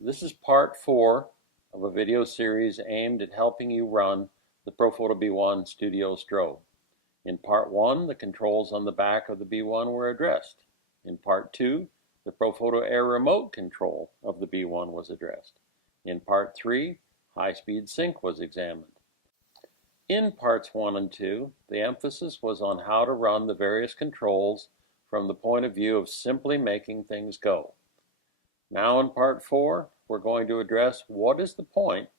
This is part 4 of a video series aimed at helping you run the Profoto B1 Studio Strobe. In part 1, the controls on the back of the B1 were addressed. In part 2, the Profoto Air remote control of the B1 was addressed. In part 3, high-speed sync was examined. In parts 1 and 2, the emphasis was on how to run the various controls from the point of view of simply making things go. Now in part 4, we're going to address what is the point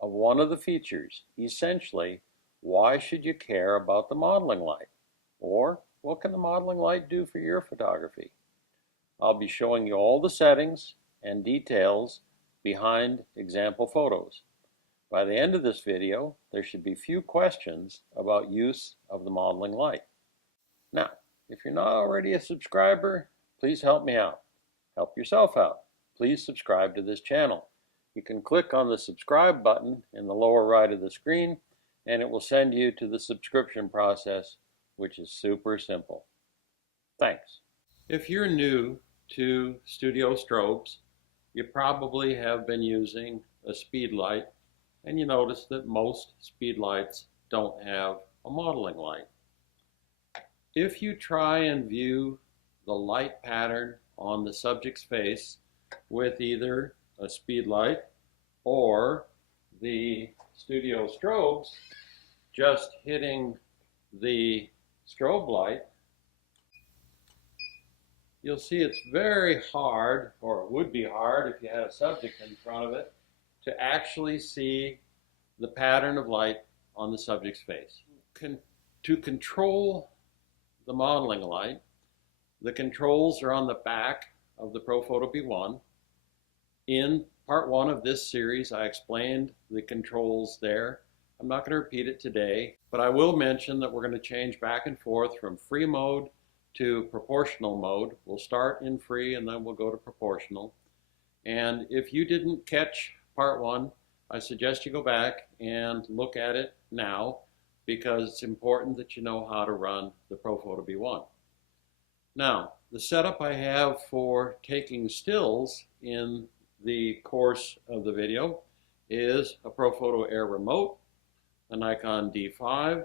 of one of the features. Essentially, why should you care about the modeling light? Or what can the modeling light do for your photography? I'll be showing you all the settings and details behind example photos. By the end of this video, there should be few questions about use of the modeling light. Now, if you're not already a subscriber, please help me out. Help yourself out. Please subscribe to this channel. You can click on the subscribe button in the lower right of the screen, and it will send you to the subscription process, which is super simple. Thanks. If you're new to studio strobes, you probably have been using a speed light, and you notice that most speed lights don't have a modeling light. If you try and view the light pattern on the subject's face with either a speed light or the studio strobes, just hitting the strobe light, you'll see it's very hard, or it would be hard if you had a subject in front of it, to actually see the pattern of light on the subject's face. To control the modeling light, the controls are on the back of the Profoto B1. In part 1 of this series, I explained the controls there. I'm not going to repeat it today, but I will mention that we're going to change back and forth from free mode to proportional mode. We'll start in free and then we'll go to proportional. And if you didn't catch part 1, I suggest you go back and look at it now, because it's important that you know how to run the Profoto B1. Now, the setup I have for taking stills in the course of the video is a Profoto Air remote, a Nikon D5,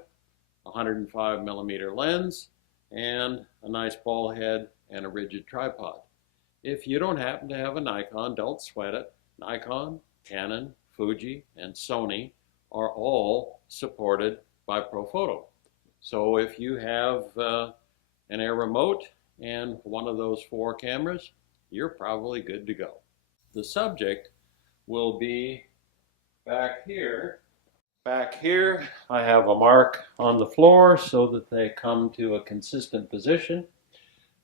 105mm lens, and a nice ball head and a rigid tripod. If you don't happen to have a Nikon, don't sweat it. Nikon, Canon, Fuji, and Sony are all supported by Profoto. So if you have an Air remote and one of those 4 cameras, you're probably good to go. The subject will be back here. Back here, I have a mark on the floor so that they come to a consistent position.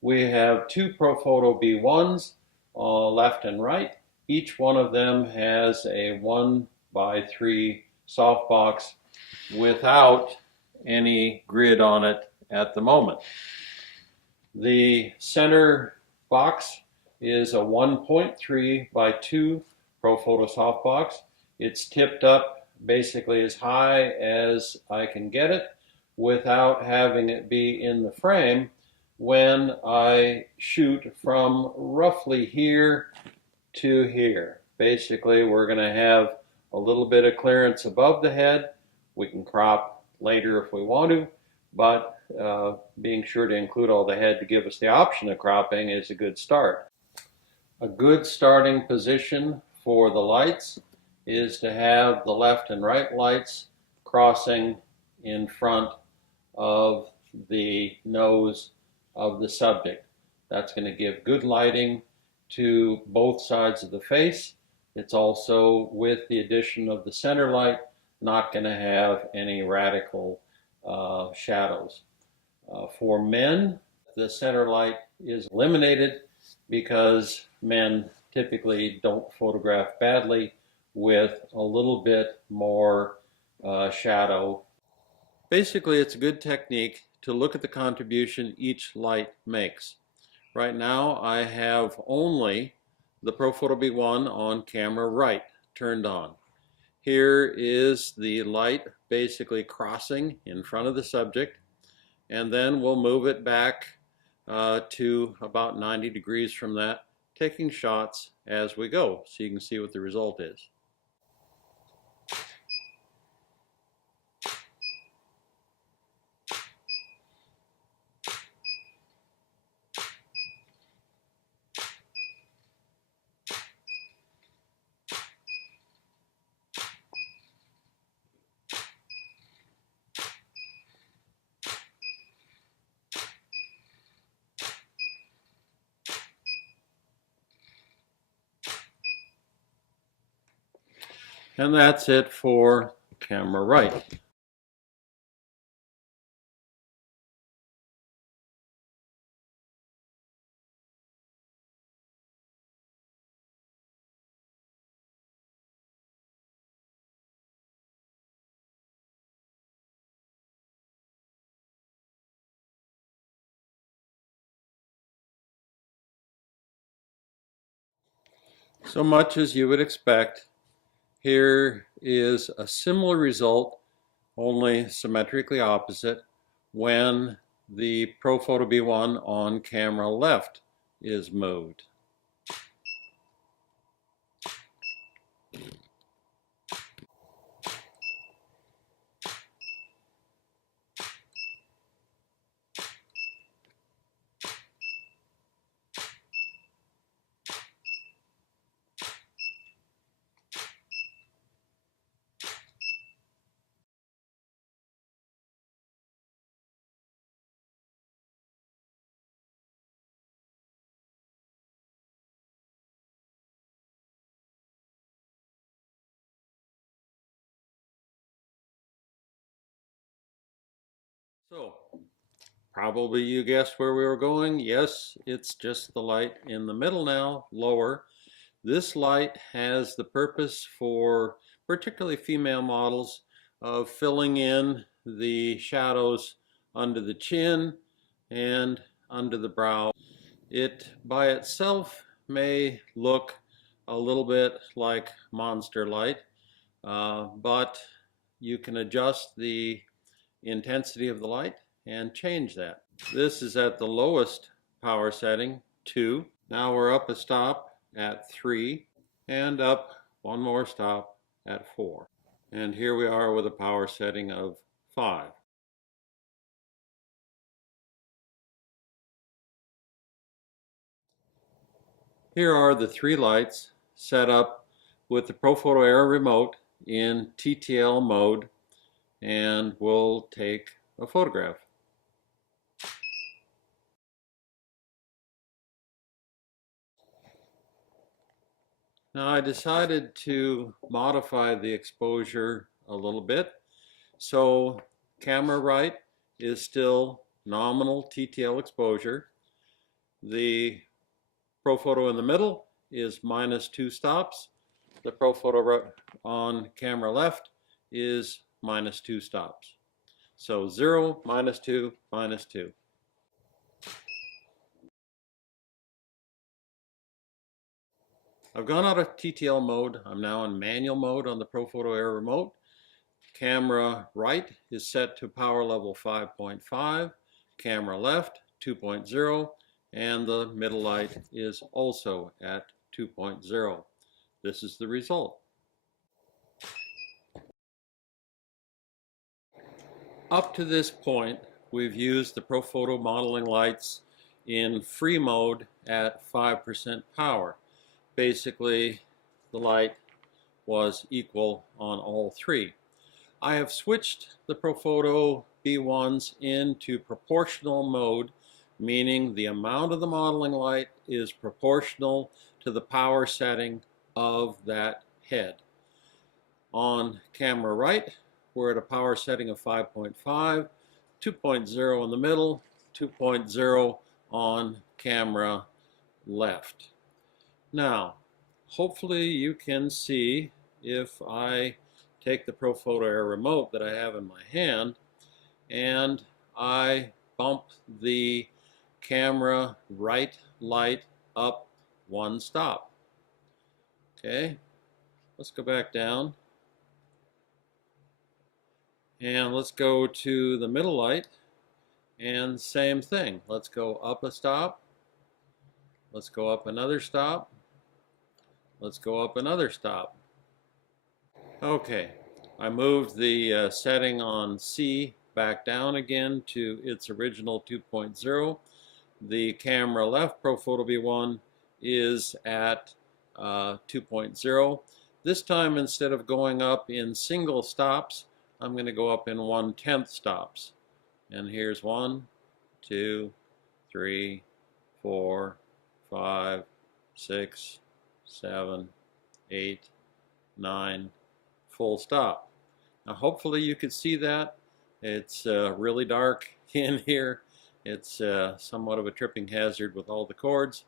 We have 2 Profoto B1s, left and right. Each one of them has a 1x3 softbox without any grid on it at the moment. The center box is a 1.3x2 Profoto softbox. It's tipped up basically as high as I can get it without having it be in the frame when I shoot from roughly here to here. Basically, we're going to have a little bit of clearance above the head. We can crop later if we want to, but being sure to include all the head to give us the option of cropping is a good start. A good starting position for the lights is to have the left and right lights crossing in front of the nose of the subject. That's going to give good lighting to both sides of the face. It's also, with the addition of the center light, not going to have any radical shadows. For men, the center light is eliminated because men typically don't photograph badly with a little bit more shadow. Basically, it's a good technique to look at the contribution each light makes. Right now, I have only the Profoto B1 on camera right turned on. Here is the light basically crossing in front of the subject, and then we'll move it back to about 90 degrees from that taking shots as we go so you can see what the result is. And that's it for camera right. So much as you would expect, here is a similar result, only symmetrically opposite, when the Profoto B1 on camera left is moved. So, probably you guessed where we were going. Yes, it's just the light in the middle now, lower. This light has the purpose for particularly female models of filling in the shadows under the chin and under the brow. It by itself may look a little bit like monster light, but you can adjust the intensity of the light and change that. This is at the lowest power setting, 2. Now we're up a stop at 3 and up one more stop at 4. And here we are with a power setting of 5. Here are the 3 lights set up with the Profoto Air remote in TTL mode, and we'll take a photograph. Now I decided to modify the exposure a little bit. So camera right is still nominal TTL exposure. The Profoto in the middle is -2 stops. The Profoto on camera left is -2 stops. So 0, -2, -2. I've gone out of TTL mode. I'm now in manual mode on the Profoto Air remote. Camera right is set to power level 5.5, camera left 2.0, and the middle light is also at 2.0. This is the result. Up to this point, we've used the Profoto modeling lights in free mode at 5% power. Basically, the light was equal on all 3. I have switched the Profoto B1s into proportional mode, meaning the amount of the modeling light is proportional to the power setting of that head. On camera right, we're at a power setting of 5.5, 2.0 in the middle, 2.0 on camera left. Now, hopefully you can see if I take the Profoto Air remote that I have in my hand and I bump the camera right light up one stop. Okay, let's go back down and let's go to the middle light and same thing. Let's go up a stop Let's go up another stop. Let's go up another stop. Okay, I moved the setting on C back down again to its original 2.0. The camera left Profoto B1 is at 2.0. This time, instead of going up in single stops, I'm going to go up in 1/10 stops. And here's 1, 2, 3, 4, 5, 6, 7, 8, 9, full stop. Now hopefully you could see that. It's really dark in here. It's somewhat of a tripping hazard with all the cords.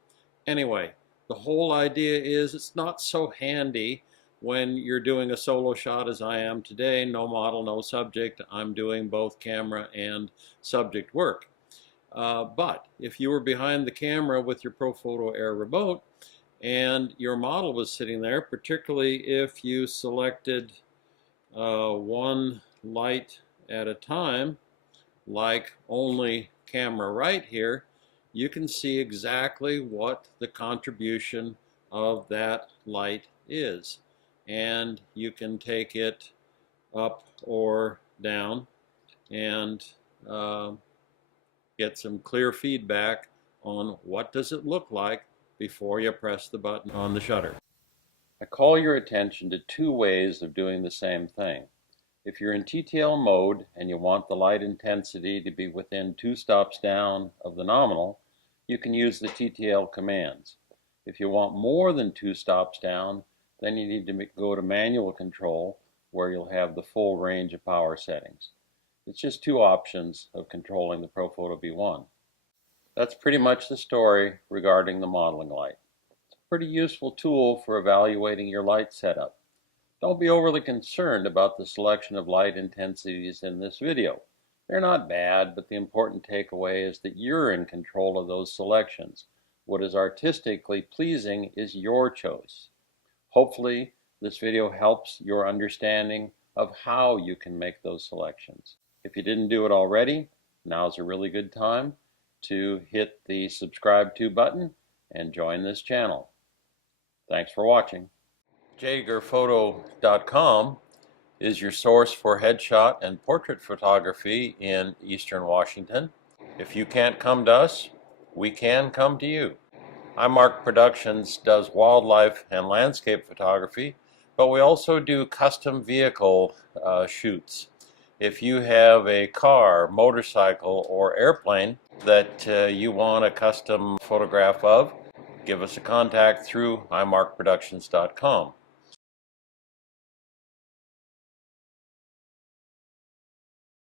Anyway, the whole idea is it's not so handy when you're doing a solo shot as I am today. No model, no subject. I'm doing both camera and subject work. But if you were behind the camera with your Profoto Air remote and your model was sitting there, particularly if you selected one light at a time, like only camera right here, you can see exactly what the contribution of that light is. And you can take it up or down and get some clear feedback on what does it look like before you press the button on the shutter. I call your attention to two ways of doing the same thing. If you're in TTL mode and you want the light intensity to be within 2 stops down of the nominal, you can use the TTL commands. If you want more than 2 stops down, then you need to go to manual control where you'll have the full range of power settings. It's just 2 options of controlling the Profoto B1. That's pretty much the story regarding the modeling light. It's a pretty useful tool for evaluating your light setup. Don't be overly concerned about the selection of light intensities in this video. They're not bad, but the important takeaway is that you're in control of those selections. What is artistically pleasing is your choice. Hopefully, this video helps your understanding of how you can make those selections. If you didn't do it already, now's a really good time to hit the subscribe to button and join this channel. Thanks for watching. JagerPhoto.com is your source for headshot and portrait photography in Eastern Washington. If you can't come to us, we can come to you. iMark Productions does wildlife and landscape photography, but we also do custom vehicle shoots. If you have a car, motorcycle, or airplane that you want a custom photograph of, give us a contact through iMarkProductions.com.